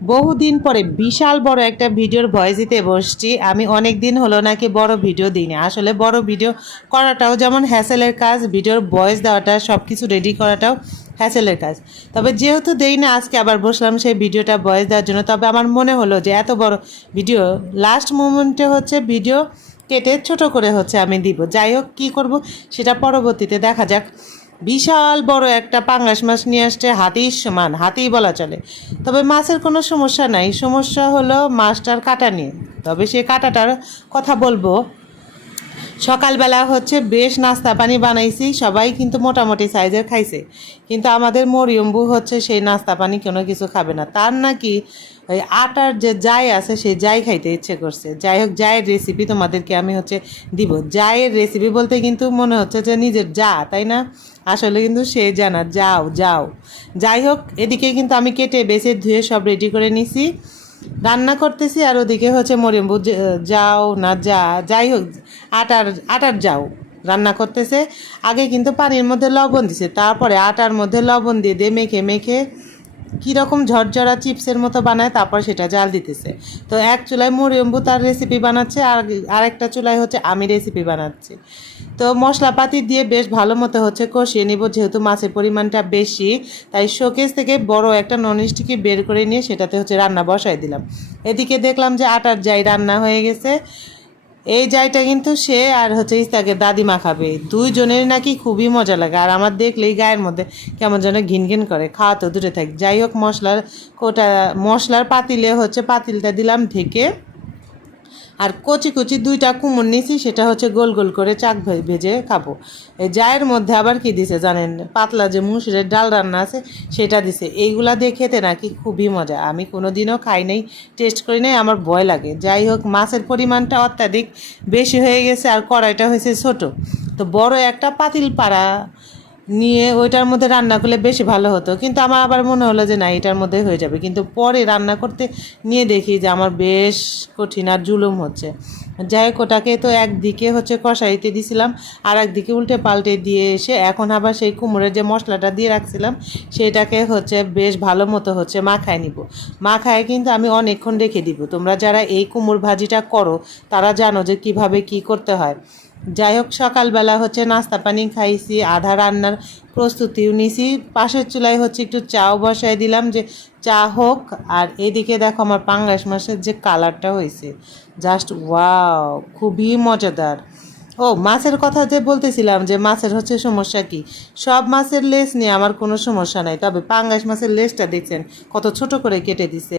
বহুদিন পরে বিশাল বড় একটা ভিডিওর ভয়েস দিতে বসছি। আমি অনেক দিন হলো নাকি বড় ভিডিও দিইনি। আসলে বড় ভিডিও করাটাও যেমন হ্যাসেলের কাজ, ভিডিওর ভয়েস দেওয়াটা, সব কিছু রেডি করাটাও হ্যাসেলের কাজ। তবে যেহেতু দেই না, আজকে আবার বসলাম সেই ভিডিওটা ভয়েস দেওয়ার জন্য। তবে আমার মনে হলো যে এত বড় ভিডিও লাস্ট মোমেন্টে হচ্ছে ভিডিও কেটে ছোট করে হচ্ছে আমি দিব। যাই হোক, কী করব সেটা পরবর্তীতে দেখা যাক। বিশাল বড় একটা পাঙ্গাস মাছ নিয়ে আসছে, হাতির সমান, হাতিই বলা চলে। তবে মাছের কোনো সমস্যা নাই, সমস্যা হলো মাছটার কাঁটা নিয়ে। তবে সেই কাঁটাটার কথা বলবো। সকালবেলা হচ্ছে বেশ নাস্তা পানি বানাইছি, সবাই কিন্তু মোটামুটি সাইজের খাইছে। কিন্তু আমাদের মরিয়ম্বু হচ্ছে সেই নাস্তা পানি কোনো কিছু খাবে না, তার নাকি ওই আটার যে জাই আছে সেই জাই খাইতে ইচ্ছে করছে। যাই হোক, জায়ের রেসিপি তোমাদেরকে আমি হচ্ছে দিব। জায়ের রেসিপি বলতে কিন্তু মনে হচ্ছে যে নিজের যা, তাই না? আসলে কিন্তু সে জানা, যাও যাও। যাই হোক, এদিকে কিন্তু আমি কেটে বেছে ধুয়ে সব রেডি করে নিছি, রান্না করতেছি। আর ওদিকে হচ্ছে মরিয়ম্বু যাও না যা, যাই হোক, আটার আটার যাও রান্না করতেছে। আগে কিন্তু পানির মধ্যে লবণ দিছে, তারপরে আটার মধ্যে লবণ দিয়ে দিয়ে মেখে মেখে কীরকম ঝরঝরা চিপসের মতো বানায়, তারপর সেটা জাল দিতেছে। তো এক চুলায় মরিয়ম্বু তার রেসিপি বানাচ্ছে, আর আরেকটা চুলায় হচ্ছে আমি রেসিপি বানাচ্ছি। তো মশলাপাতি দিয়ে বেশ ভালো মতো হচ্ছে কষিয়ে নিব। যেহেতু মাছের পরিমাণটা বেশি, তাই শোকেস থেকে বড় একটা ননস্টিকি বের করে নিয়ে সেটাতে হচ্ছে রান্না বসাই দিলাম। এদিকে দেখলাম যে আটার জাই রান্না হয়ে গেছে। এই জায়টা কিন্তু সে আর হচ্ছে ইস্তাকের দাদিমা খাবে, দুইজনের নাকি খুবই মজা লাগে। আর আমার দেখলেই গায়ের মধ্যে কেমন যেন ঘিন ঘিন করে, খাওয়া তো দূরে থাক। যাই হোক, মশলার পাতিলে হচ্ছে পাতিলটা দিলাম ঢেকে। আর কচি কচি দুইটা কুমড় নিয়েছি, সেটা হচ্ছে গোল গোল করে চাক ভেজে খাবো। এই জায়ের মধ্যে আবার কি দিছে জানেন? পাতলা যে মুসুরের ডাল রান্না আছে সেটা দিছে। এইগুলা দিয়ে খেতে নাকি খুবই মজা। আমি কোনো দিনও খাই নাই, টেস্ট করি নাই, আমার ভয় লাগে। যাই হোক, মাছের পরিমাণটা অত্যাধিক বেশি হয়ে গেছে, আর কড়াইটা হয়েছে ছোট। তো বড় একটা পাতিল পাড়া নিয়ে ওইটার মধ্যে রান্না করলে বেশি ভালো হতো, কিন্তু আমার আবার মনে হলো যে না, এটার মধ্যে হয়ে যাবে। কিন্তু পরে রান্না করতে নিয়ে দেখি যে আমার বেশ কঠিন আর জুলুম হচ্ছে। যাই হোক, ওটাকে তো একদিকে হচ্ছে কষাইতে দিছিলাম, আর একদিকে উল্টে পাল্টে দিয়ে এসে এখন আবার সেই কুমড়োর যে মশলাটা দিয়ে রাখছিলাম সেটাকে হচ্ছে বেশ ভালো মতো হচ্ছে মাখায় নিব। মাখায় কিন্তু আমি অনেকক্ষণ রেখে দিব। তোমরা যারা এই কুমড়ো ভাজিটা করো তারা জানো যে কিভাবে কি করতে হয়। যাই হোক, সকালবেলা হচ্ছে নাস্তা পানি খাইছি, আধা রান্নার প্রস্তুতিও নিছি। পাশের চুলায় হচ্ছে একটু চাও বসাই দিলাম যে চা হোক। আর এইদিকে দেখো আমার পাঙ্গাস মাছের যে কালারটা হয়েছে, জাস্ট ওয়াও, খুবই মজাদার। ও, মাছের কথা যে বলতেছিলাম যে মাছের হচ্ছে সমস্যা কি, সব মাছের লেজ নিয়ে আমার কোনো সমস্যা নাই, তবে পাঙ্গাস মাছের লেজটা দেখছেন কত ছোট করে কেটে দিছে।